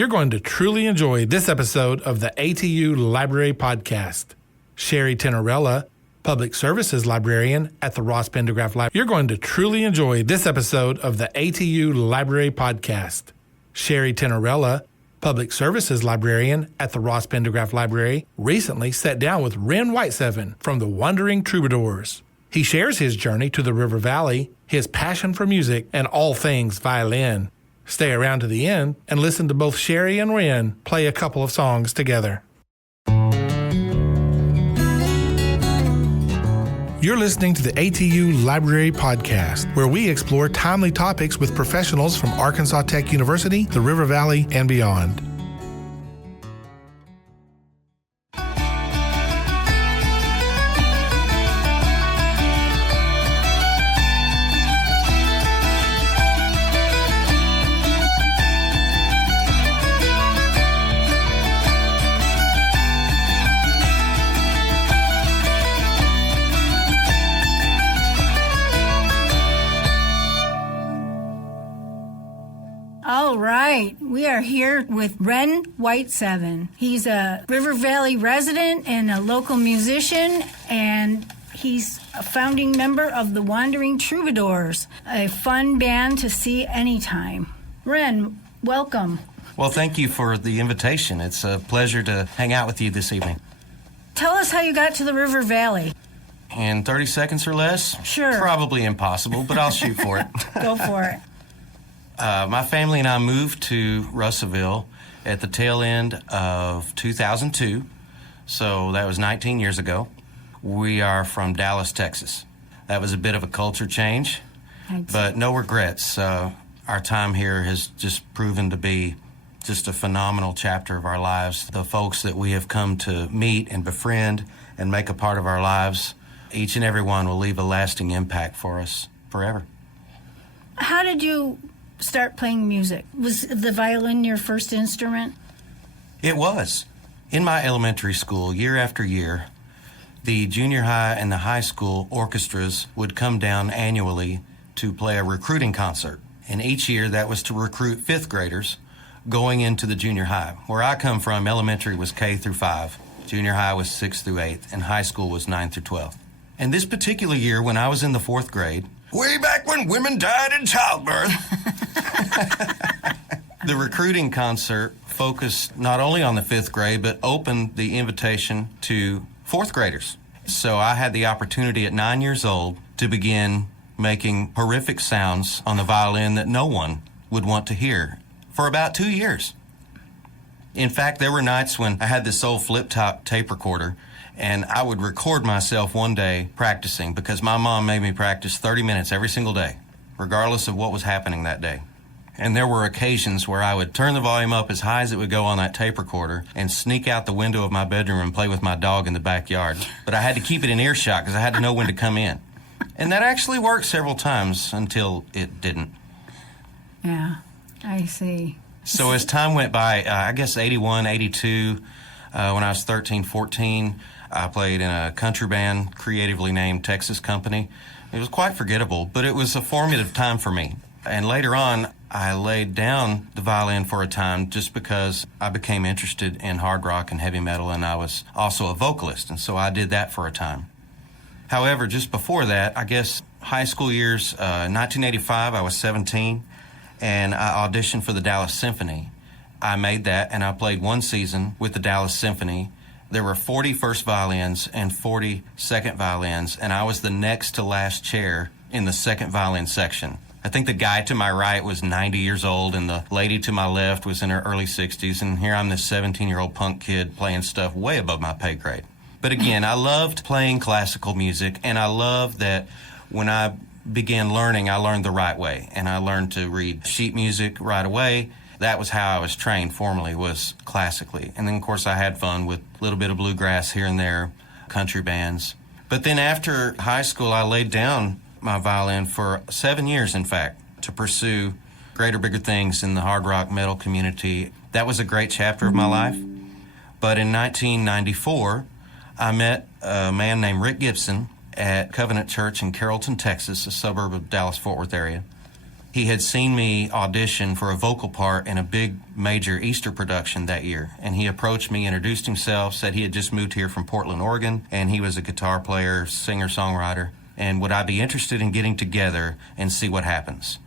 You're going to truly enjoy this episode of the ATU Library podcast. Sherry Tinerella, Public Services Librarian at the Ross Pendergraft Library. You're going to truly enjoy this episode of the ATU Library podcast. Sherry Tinerella, Public Services Librarian at the Ross Pendergraft Library, recently sat down with Wren Whiteseven from the Wondering Troubadours. He shares his journey to the River Valley, his passion for music, and all things violin. Stay around to the end and listen to both Sherry and Wren play a couple of songs together. You're listening to the ATU Library podcast, where we explore timely topics with professionals from Arkansas Tech University, the River Valley, and beyond. All right, we are here with Wren Whiteseven. He's a River Valley resident and a local musician, and he's a founding member of the Wondering Troubadours, a fun band to see anytime. Wren, welcome. Well, thank you for the invitation. It's a pleasure to hang out with you this evening. Tell us how you got to the River Valley. In 30 seconds or less? Sure. Probably impossible, but I'll shoot for it. Go for it. My family and I moved to Russellville at the tail end of 2002, so that was 19 years ago. We are from Dallas, Texas. That was a bit of a culture change, but no regrets. Our time here has just proven to be just a phenomenal chapter of our lives. The folks that we have come to meet and befriend and make a part of our lives, each and every one will leave a lasting impact for us forever. How did you start playing music? Was the violin your first instrument? It was. In my elementary school, year after year, the junior high and the high school orchestras would come down annually to play a recruiting concert. And each year that was to recruit fifth graders going into the junior high. Where I come from, elementary was K through 5, junior high was 6 through 8, and high school was 9 through 12. And this particular year, when I was in the 4th grade, way back when women died in childbirth, the recruiting concert focused not only on the 5th grade, but opened the invitation to 4th graders. So I had the opportunity at 9 years old to begin making horrific sounds on the violin that no one would want to hear for about 2 years. In fact, there were nights when I had this old flip-top tape recorder, and I would record myself one day practicing because my mom made me practice 30 minutes every single day, regardless of what was happening that day. And there were occasions where I would turn the volume up as high as it would go on that tape recorder and sneak out the window of my bedroom and play with my dog in the backyard. But I had to keep it in earshot because I had to know when to come in. And that actually worked several times until it didn't. Yeah, I see. So as time went by, I guess 81, 82, when I was 13, 14, I played in a country band creatively named Texas Company. It was quite forgettable, but it was a formative time for me. And later on, I laid down the violin for a time just because I became interested in hard rock and heavy metal, and I was also a vocalist, and so I did that for a time. However, just before that, I guess high school years, 1985, I was 17, and I auditioned for the Dallas Symphony. I made that, and I played one season with the Dallas Symphony. There were 40 first violins and 40 second violins, and I was the next to last chair in the second violin section. I think the guy to my right was 90 years old, and the lady to my left was in her early 60s, and here I'm this 17-year-old punk kid playing stuff way above my pay grade. But again, I loved playing classical music, and I loved that when I began learning, I learned the right way, and I learned to read sheet music right away. That was how I was trained formally, was classically. And then, of course, I had fun with a little bit of bluegrass here and there, country bands. But then after high school, I laid down my violin for 7 years, in fact, to pursue greater, bigger things in the hard rock metal community. That was a great chapter of my life. But in 1994, I met a man named Rick Gibson at Covenant Church in Carrollton, Texas, a suburb of Dallas-Fort Worth area. He had seen me audition for a vocal part in a big major Easter production that year, and he approached me, introduced himself, said he had just moved here from Portland, Oregon, and he was a guitar player, singer-songwriter, and would I be interested in getting together and see what happens?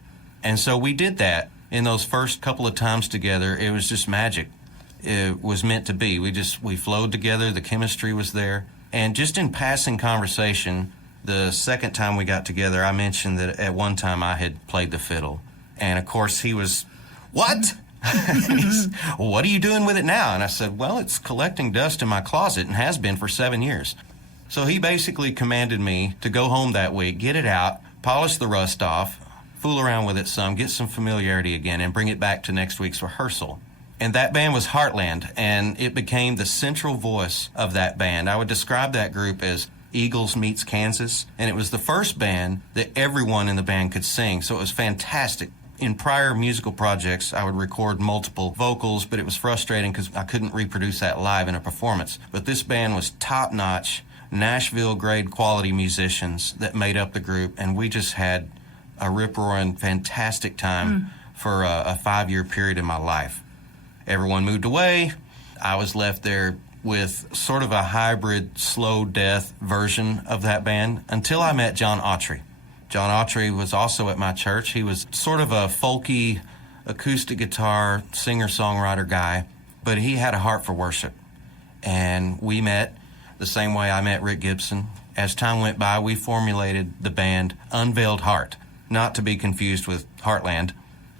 And so we did that. In those first couple of times together, it was just magic. It was meant to be. We flowed together, the chemistry was there, and just in passing conversation, the second time we got together, I mentioned that at one time I had played the fiddle. And of course he was, "What?" "What are you doing with it now?" And I said, "Well, it's collecting dust in my closet and has been for 7 years." So he basically commanded me to go home that week, get it out, polish the rust off, fool around with it some, get some familiarity again, and bring it back to next week's rehearsal. And that band was Heartland, and it became the central voice of that band. I would describe that group as Eagles meets Kansas, and it was the first band that everyone in the band could sing, so it was fantastic. In prior musical projects, I would record multiple vocals, but it was frustrating because I couldn't reproduce that live in a performance. But this band was top-notch, Nashville-grade quality musicians that made up the group, and we just had a rip-roaring, fantastic time for a 5-year period in my life. Everyone moved away. I was left there with sort of a hybrid slow death version of that band until I met John Autry. John Autry was also at my church. He was sort of a folky acoustic guitar singer-songwriter guy, but he had a heart for worship. And we met the same way I met Rick Gibson. As time went by, we formulated the band Unveiled Heart, not to be confused with Heartland.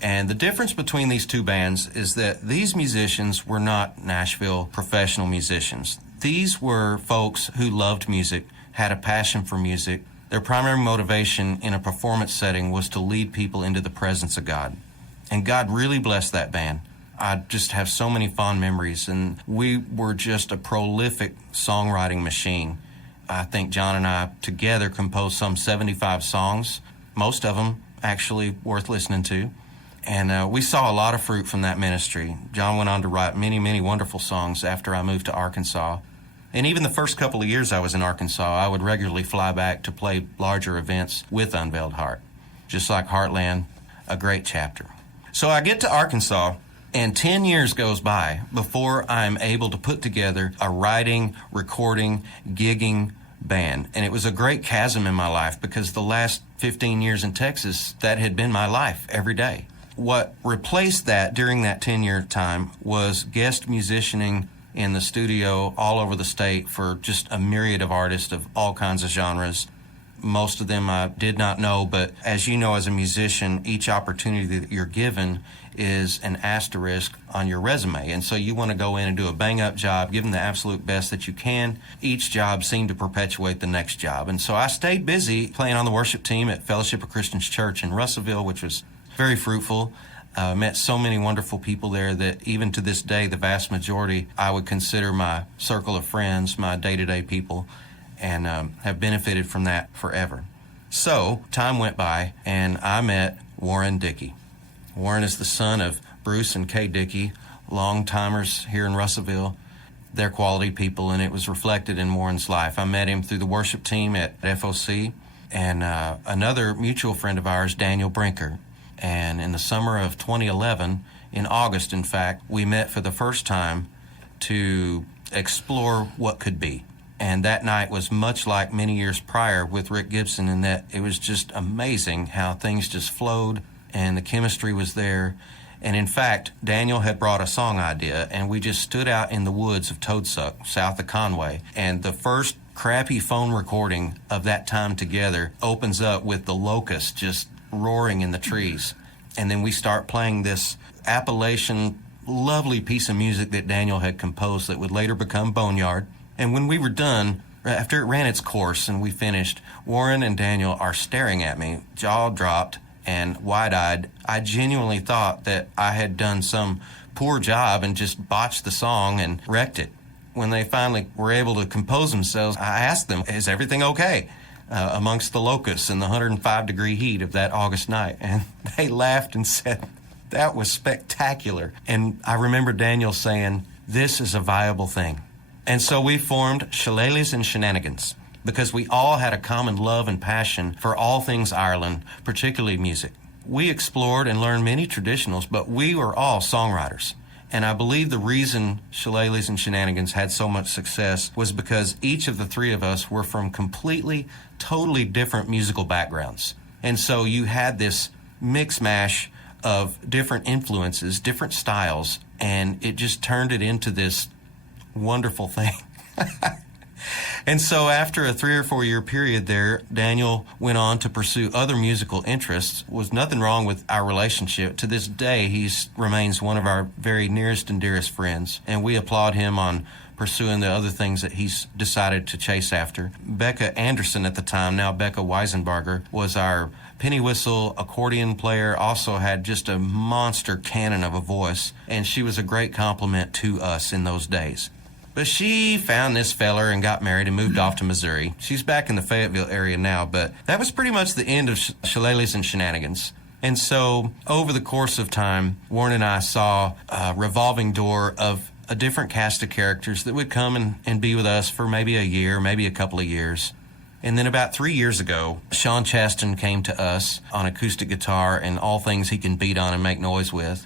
And the difference between these two bands is that these musicians were not Nashville professional musicians. These were folks who loved music, had a passion for music. Their primary motivation in a performance setting was to lead people into the presence of God. And God really blessed that band. I just have so many fond memories, and we were just a prolific songwriting machine. I think John and I together composed some 75 songs, most of them actually worth listening to. And we saw a lot of fruit from that ministry. John went on to write many, many wonderful songs after I moved to Arkansas. And even the first couple of years I was in Arkansas, I would regularly fly back to play larger events with Unveiled Heart. Just like Heartland, a great chapter. So I get to Arkansas, and 10 years goes by before I'm able to put together a writing, recording, gigging band. And it was a great chasm in my life because the last 15 years in Texas, that had been my life every day. What replaced that during that 10-year time was guest musicianing in the studio all over the state for just a myriad of artists of all kinds of genres. Most of them I did not know, but as you know, as a musician, each opportunity that you're given is an asterisk on your resume. And so you want to go in and do a bang-up job, give them the absolute best that you can. Each job seemed to perpetuate the next job. And so I stayed busy playing on the worship team at Fellowship of Christians Church in Russellville, which was very fruitful. Met so many wonderful people there that even to this day, the vast majority I would consider my circle of friends, my day-to-day people, and have benefited from that forever. So time went by, and I met Warren Dickey. Warren is the son of Bruce and Kay Dickey, long-timers here in Russellville. They're quality people, and it was reflected in Warren's life. I met him through the worship team at FOC, and another mutual friend of ours, Daniel Brinker. And in the summer of 2011, in August, in fact, we met for the first time to explore what could be. And that night was much like many years prior with Rick Gibson in that it was just amazing how things just flowed and the chemistry was there. And in fact, Daniel had brought a song idea, and we just stood out in the woods of Toadsuck, south of Conway. And the first crappy phone recording of that time together opens up with the locust just roaring in the trees. And then we start playing this Appalachian, lovely piece of music that Daniel had composed that would later become Boneyard. And when we were done, after it ran its course and we finished, Warren and Daniel are staring at me, jaw dropped and wide-eyed. I genuinely thought that I had done some poor job and just botched the song and wrecked it. When they finally were able to compose themselves, I asked them, "Is everything okay?" Amongst the locusts in the 105-degree heat of that August night. And they laughed and said, "That was spectacular." And I remember Daniel saying, "This is a viable thing." And so we formed Shillelaghs and Shenanigans because we all had a common love and passion for all things Ireland, particularly music. we explored and learned many traditionals, but we were all songwriters. And I believe the reason Shillelaghs and Shenanigans had so much success was because each of the three of us were from completely, totally different musical backgrounds. And so you had this mix mash of different influences, different styles, and it just turned it into this wonderful thing. And so after a 3 or 4 year period there, Daniel went on to pursue other musical interests. Was nothing wrong with our relationship. To this day, he remains one of our very nearest and dearest friends, and we applaud him on pursuing the other things that he's decided to chase after. Becca Anderson at the time, now Becca Weisenbarger, was our penny whistle accordion player, also had just a monster cannon of a voice, and she was a great compliment to us in those days. But she found this feller and got married and moved off to Missouri. She's back in the Fayetteville area now, but that was pretty much the end of Shillelaghs and Shenanigans. And so over the course of time, Warren and I saw a revolving door of a different cast of characters that would come and be with us for maybe a year, maybe a couple of years. And then about 3 years ago, Sean Chaston came to us on acoustic guitar and all things he can beat on and make noise with.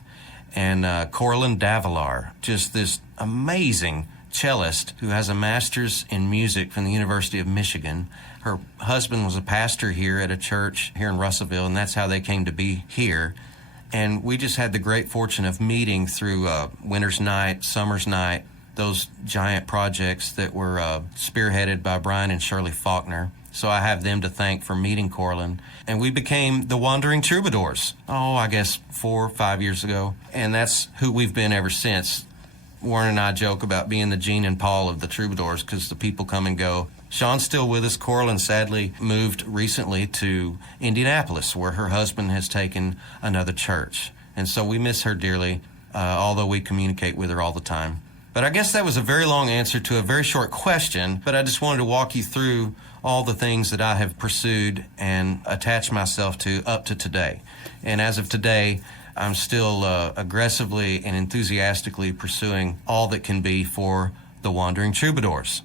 And Corlin Davilar, just this amazing cellist who has a master's in music from the University of Michigan. Her husband was a pastor here at a church here in Russellville, and that's how they came to be here. And we just had the great fortune of meeting through Winter's Night, Summer's Night, those giant projects that were spearheaded by Brian and Shirley Faulkner. So I have them to thank for meeting Corlin. And we became the Wondering Troubadours, I guess 4 or 5 years ago. And that's who we've been ever since. Warren and I joke about being the Gene and Paul of the Troubadours because the people come and go. Sean's still with us. Corlin sadly moved recently to Indianapolis, where her husband has taken another church. And so we miss her dearly, although we communicate with her all the time. But I guess that was a very long answer to a very short question, but I just wanted to walk you through all the things that I have pursued and attached myself to up to today. And as of today, I'm still aggressively and enthusiastically pursuing all that can be for the Wandering Troubadours.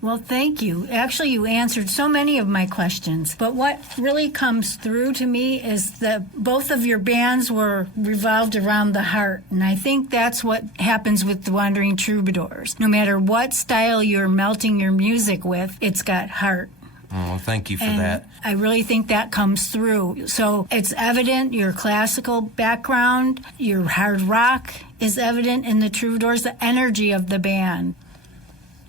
Well, thank you. Actually, you answered so many of my questions. But what really comes through to me is that both of your bands were revolved around the heart. And I think that's what happens with the Wandering Troubadours. No matter what style you're melting your music with, it's got heart. Oh, thank you for and that. I really think that comes through. So it's evident your classical background, your hard rock is evident in the Troubadours, the energy of the band.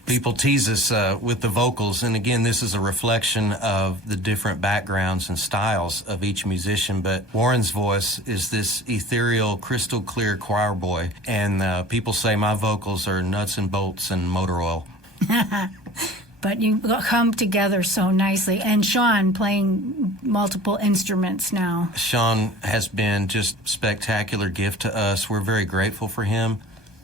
People tease us with the vocals, and again, this is a reflection of the different backgrounds and styles of each musician, but Warren's voice is this ethereal, crystal clear choir boy, and people say my vocals are nuts and bolts and motor oil. But you come together so nicely. And Sean playing multiple instruments now. Sean has been just a spectacular gift to us. We're very grateful for him.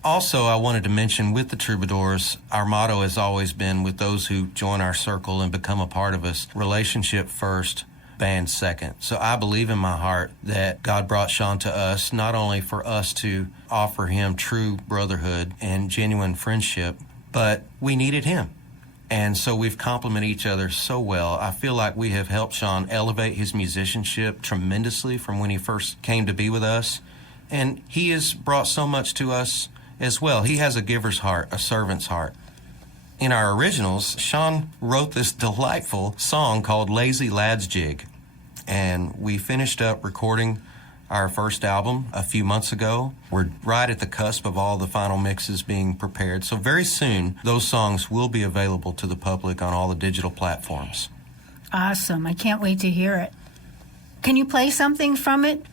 Also, I wanted to mention with the Troubadours, our motto has always been with those who join our circle and become a part of us, relationship first, band second. So I believe in my heart that God brought Sean to us, not only for us to offer him true brotherhood and genuine friendship, but we needed him. And so we've complemented each other so well. I feel like we have helped Sean elevate his musicianship tremendously from when he first came to be with us. And he has brought so much to us as well. He has a giver's heart, a servant's heart. In our originals, Sean wrote this delightful song called Lazy Lad's Jig. And we finished up recording our first album a few months ago. We're right at the cusp of all the final mixes being prepared. So very soon, those songs will be available to the public on all the digital platforms. Awesome. I can't wait to hear it. Can you play something from it?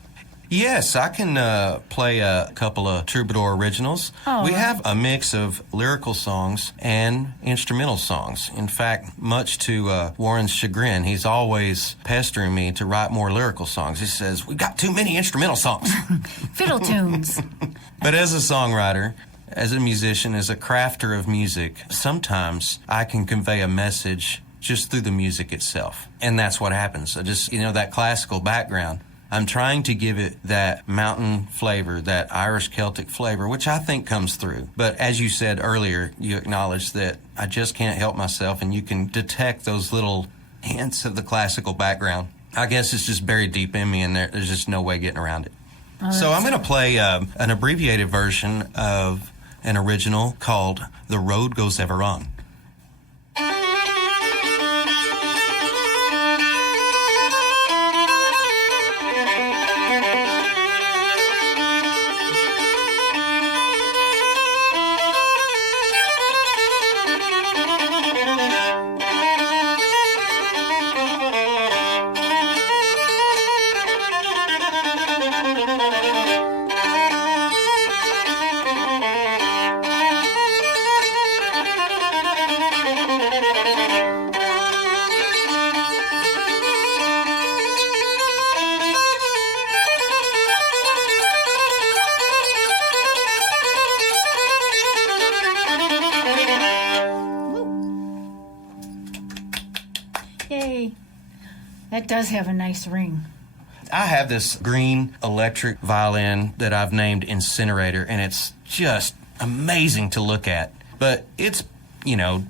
Yes, I can play a couple of Troubadour originals. Oh, we have a mix of lyrical songs and instrumental songs. In fact, much to Warren's chagrin, he's always pestering me to write more lyrical songs. He says, we've got too many instrumental songs. Fiddle tunes. But as a songwriter, as a musician, as a crafter of music, sometimes I can convey a message just through the music itself. And that's what happens. I just, that classical background, I'm trying to give it that mountain flavor, that Irish Celtic flavor, which I think comes through. But as you said earlier, you acknowledged that I just can't help myself, and you can detect those little hints of the classical background. I guess it's just buried deep in me, and there's just no way getting around it. So I'm going to play an abbreviated version of an original called The Road Goes Ever On. Yay. That does have a nice ring. I have this green electric violin that I've named Incinerator, and it's just amazing to look at. But it's,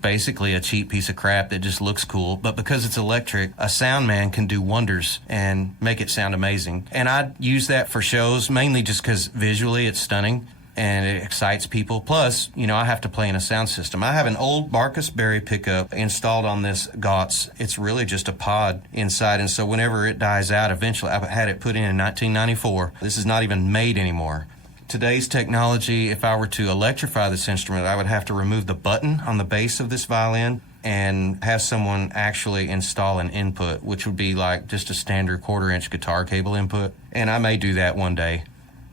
basically a cheap piece of crap that just looks cool. But because it's electric, a sound man can do wonders and make it sound amazing. And I use that for shows, mainly just because visually it's stunning and it excites people. Plus, I have to play in a sound system. I have an old Marcus Berry pickup installed on this Gotts. It's really just a pod inside, and so whenever it dies out, eventually, I had it put in 1994. This is not even made anymore. Today's technology, if I were to electrify this instrument, I would have to remove the button on the base of this violin and have someone actually install an input, which would be like just a standard 1/4-inch guitar cable input, and I may do that one day.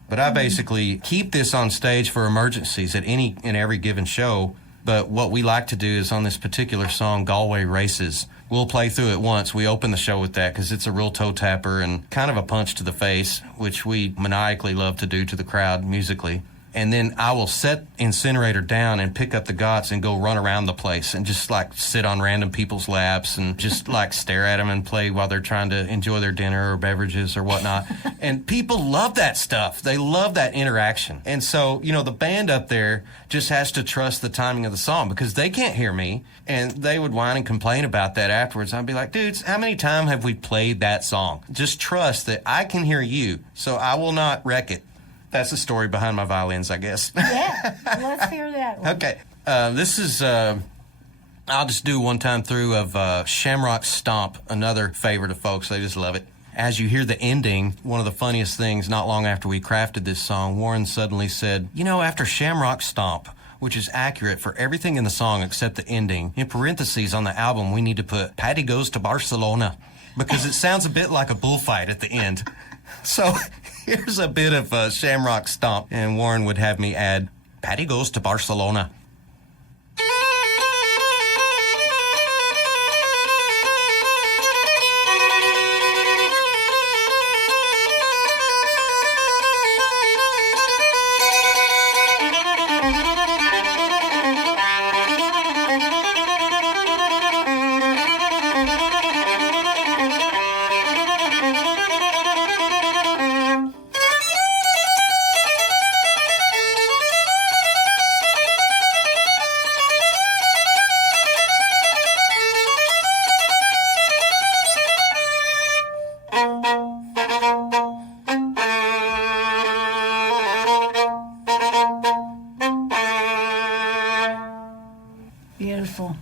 But I basically keep this on stage for emergencies at any and every given show. But what we like to do is on this particular song, Galway Races, we'll play through it once. We open the show with that because it's a real toe tapper and kind of a punch to the face, which we maniacally love to do to the crowd musically. And then I will set Incinerator down and pick up the Gotts and go run around the place and just sit on random people's laps and just stare at them and play while they're trying to enjoy their dinner or beverages or whatnot. And people love that stuff. They love that interaction. And so, the band up there just has to trust the timing of the song because they can't hear me, and they would whine and complain about that afterwards. I'd be like, dudes, how many times have we played that song? Just trust that I can hear you, so I will not wreck it. That's the story behind my violins, I guess. Yeah, let's hear that one. Okay. This is, I'll just do one time through of Shamrock Stomp, another favorite of folks. They just love it. As you hear the ending, one of the funniest things, not long after we crafted this song, Warren suddenly said, after Shamrock Stomp, which is accurate for everything in the song except the ending, in parentheses on the album, we need to put Patty Goes to Barcelona because it sounds a bit like a bullfight at the end. So here's a bit of Shamrock Stomp, and Warren would have me add, Patty Goes to Barcelona. Beautiful.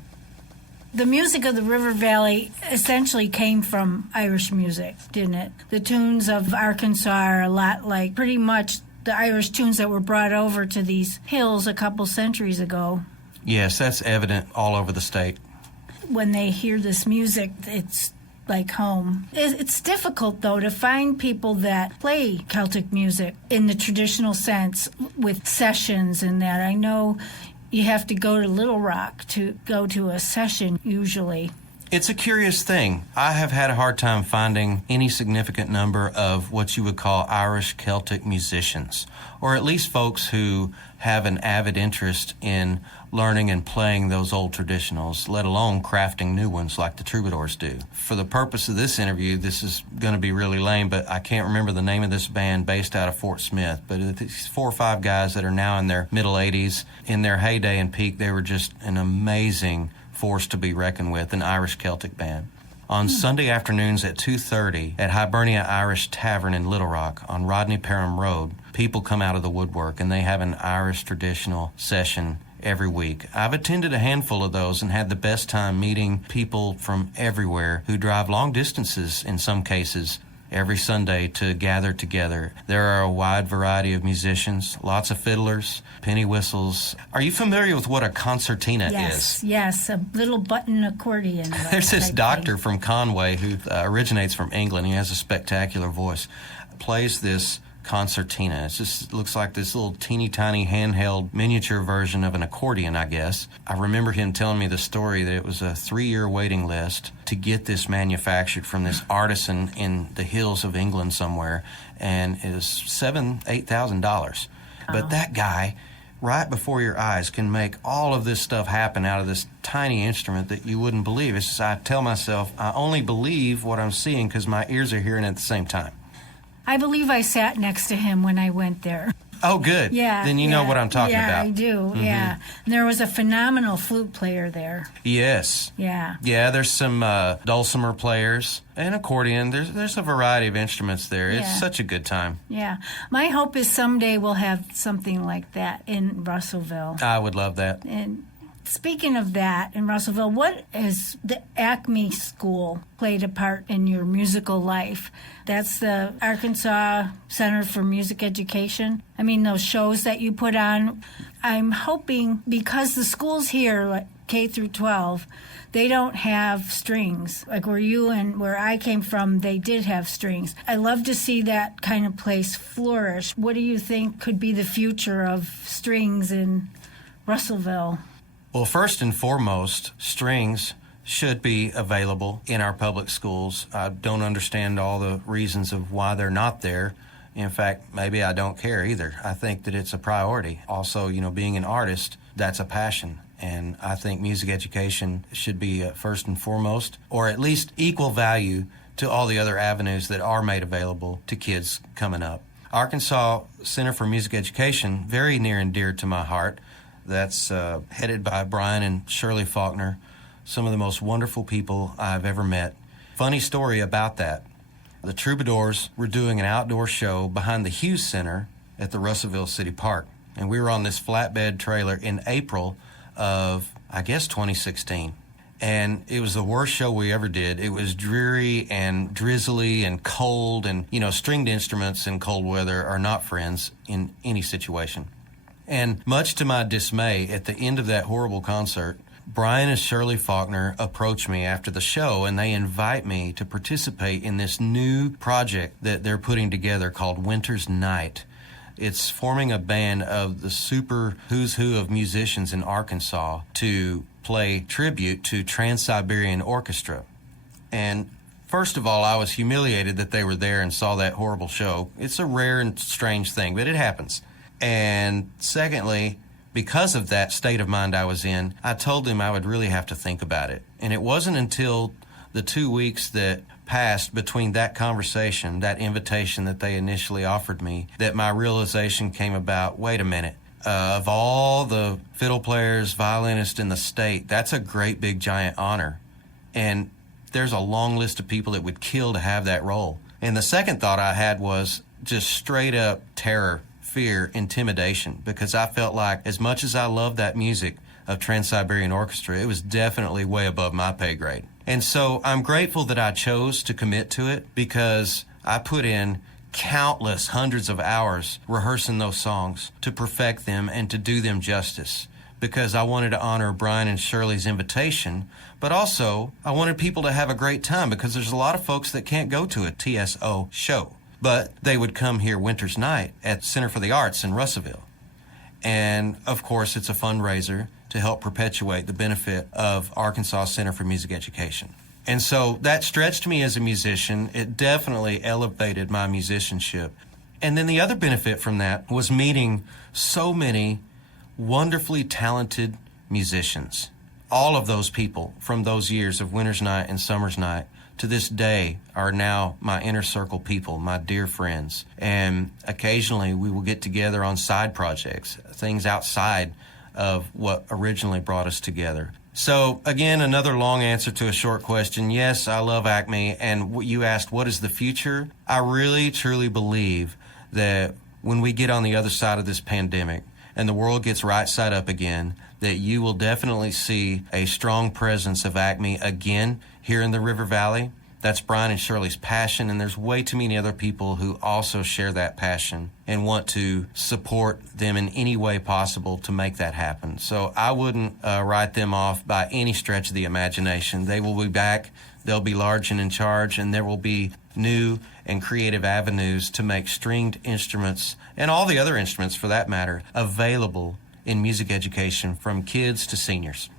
The music of the River Valley essentially came from Irish music, didn't it? The tunes of Arkansas are a lot like pretty much the Irish tunes that were brought over to these hills a couple centuries ago. Yes, that's evident all over the state. When they hear this music, it's like home. It's difficult, though, to find people that play Celtic music in the traditional sense with sessions and that. I know you have to go to Little Rock to go to a session usually. It's a curious thing. I have had a hard time finding any significant number of what you would call Irish Celtic musicians, or at least folks who have an avid interest in learning and playing those old traditionals, let alone crafting new ones like the Troubadours do. For the purpose of this interview, this is going to be really lame, but I can't remember the name of this band based out of Fort Smith. But these 4 or 5 guys that are now in their middle 80s, in their heyday and peak, they were just an amazing force to be reckoned with, an Irish Celtic band. On Sunday afternoons at 2:30 at Hibernia Irish Tavern in Little Rock on Rodney Parham Road, people come out of the woodwork and they have an Irish traditional session every week. I've attended a handful of those and had the best time meeting people from everywhere who drive long distances in some cases every Sunday to gather together. There are a wide variety of musicians, lots of fiddlers, penny whistles. Are you familiar with what a concertina is? Yes, a little button accordion. There's this doctor from Conway who originates from England. He has a spectacular voice. Plays this concertina. It just looks like this little teeny tiny handheld miniature version of an accordion, I guess. I remember him telling me the story that it was a 3-year waiting list to get this manufactured from this artisan in the hills of England somewhere, and it was $8,000. But that guy, right before your eyes, can make all of this stuff happen out of this tiny instrument that you wouldn't believe. It's just, I tell myself, I only believe what I'm seeing because my ears are hearing it at the same time. I believe I sat next to him when I went there. Oh, good. Yeah. Then you know what I'm talking about. Yeah, I do. Yeah. And there was a phenomenal flute player there. Yes. Yeah. Yeah, there's some dulcimer players and accordion. There's a variety of instruments there. Yeah. It's such a good time. Yeah. My hope is someday we'll have something like that in Russellville. I would love that. And speaking of that, in Russellville, what has the Acme School played a part in your musical life? That's the Arkansas Center for Music Education. I mean, those shows that you put on. I'm hoping, because the schools here, like K through 12, they don't have strings. Like where you and where I came from, they did have strings. I love to see that kind of place flourish. What do you think could be the future of strings in Russellville? Well, first and foremost, strings should be available in our public schools. I don't understand all the reasons of why they're not there. In fact, maybe I don't care either. I think that it's a priority. Also, being an artist, that's a passion. And I think music education should be first and foremost, or at least equal value to all the other avenues that are made available to kids coming up. Arkansas Center for Music Education, very near and dear to my heart. That's headed by Brian and Shirley Faulkner, some of the most wonderful people I've ever met. Funny story about that. The Troubadours were doing an outdoor show behind the Hughes Center at the Russellville City Park. And we were on this flatbed trailer in April of, I guess, 2016. And it was the worst show we ever did. It was dreary and drizzly and cold, and, stringed instruments in cold weather are not friends in any situation. And much to my dismay, at the end of that horrible concert, Brian and Shirley Faulkner approach me after the show, and they invite me to participate in this new project that they're putting together called Winter's Night. It's forming a band of the super who's who of musicians in Arkansas to play tribute to Trans-Siberian Orchestra. And first of all, I was humiliated that they were there and saw that horrible show. It's a rare and strange thing, but it happens. And secondly, because of that state of mind I was in, I told them I would really have to think about it. And it wasn't until the 2 weeks that passed between that conversation, that invitation that they initially offered me, that my realization came about, wait a minute, of all the fiddle players, violinists in the state, that's a great big giant honor. And there's a long list of people that would kill to have that role. And the second thought I had was just straight up terror, fear, intimidation, because I felt like as much as I loved that music of Trans-Siberian Orchestra, it was definitely way above my pay grade. And so I'm grateful that I chose to commit to it, because I put in countless hundreds of hours rehearsing those songs to perfect them and to do them justice, because I wanted to honor Brian and Shirley's invitation, but also I wanted people to have a great time, because there's a lot of folks that can't go to a TSO show. But they would come here Winter's Night at Center for the Arts in Russellville. And, of course, it's a fundraiser to help perpetuate the benefit of Arkansas Center for Music Education. And so that stretched me as a musician. It definitely elevated my musicianship. And then the other benefit from that was meeting so many wonderfully talented musicians. All of those people from those years of Winter's Night and Summer's Night to this day are now my inner circle people, my dear friends. And occasionally we will get together on side projects, things outside of what originally brought us together. So, again, another long answer to a short question. Yes, I love Acme. And you asked, what is the future? I really, truly believe that when we get on the other side of this pandemic and the world gets right side up again, that you will definitely see a strong presence of Acme again here in the River Valley. That's Brian and Shirley's passion, and there's way too many other people who also share that passion and want to support them in any way possible to make that happen. So I wouldn't write them off by any stretch of the imagination. They will be back, they'll be large and in charge, and there will be new and creative avenues to make stringed instruments, and all the other instruments for that matter, available in music education from kids to seniors.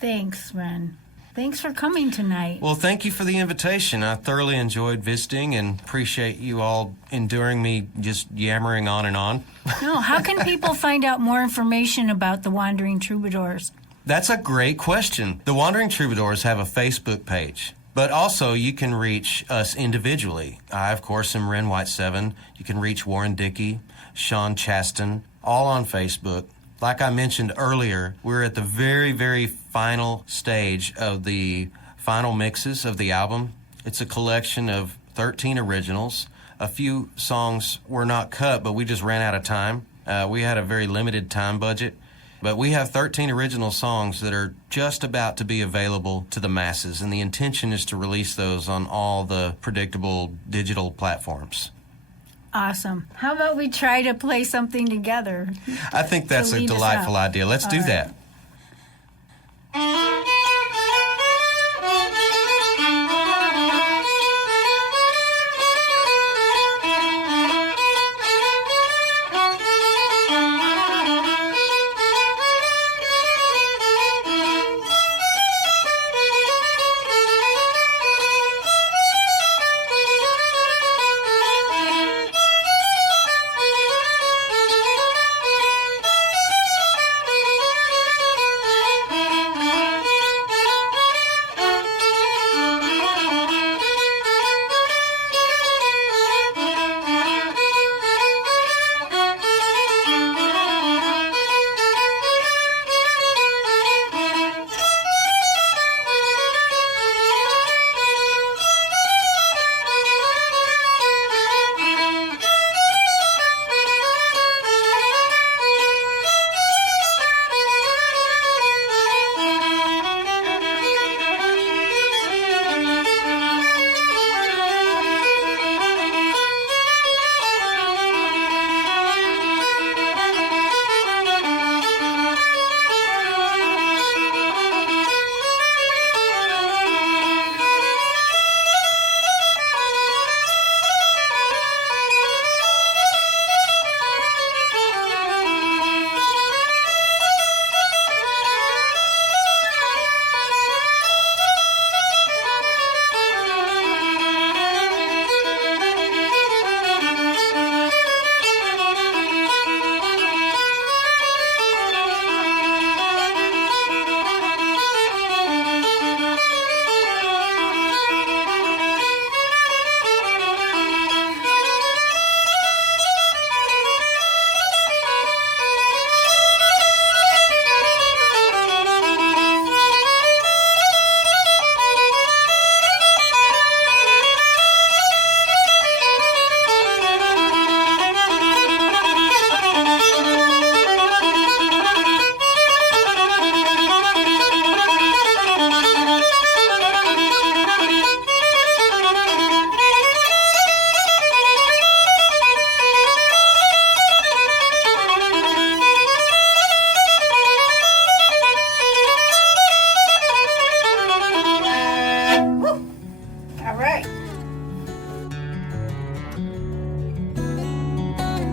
Thanks, Wren. Thanks for coming tonight. Well, thank you for the invitation. I thoroughly enjoyed visiting and appreciate you all enduring me just yammering on and on. No, how can people find out more information about the Wandering Troubadours? That's a great question. The Wandering Troubadours have a Facebook page, but also you can reach us individually. I, of course, am Wren Whiteseven. You can reach Warren Dickey, Sean Chaston, all on Facebook. Like I mentioned earlier, we're at the very, very final stage of the final mixes of the album. It's a collection of 13 originals. A few songs were not cut, but we just ran out of time. We had a very limited time budget. But we have 13 original songs that are just about to be available to the masses, and the intention is to release those on all the predictable digital platforms. Awesome. How about we try to play something together? I think that's a delightful idea. Let's do that.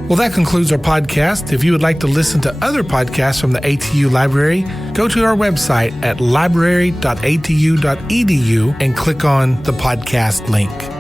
Well, that concludes our podcast. If you would like to listen to other podcasts from the ATU Library, go to our website at library.atu.edu and click on the podcast link.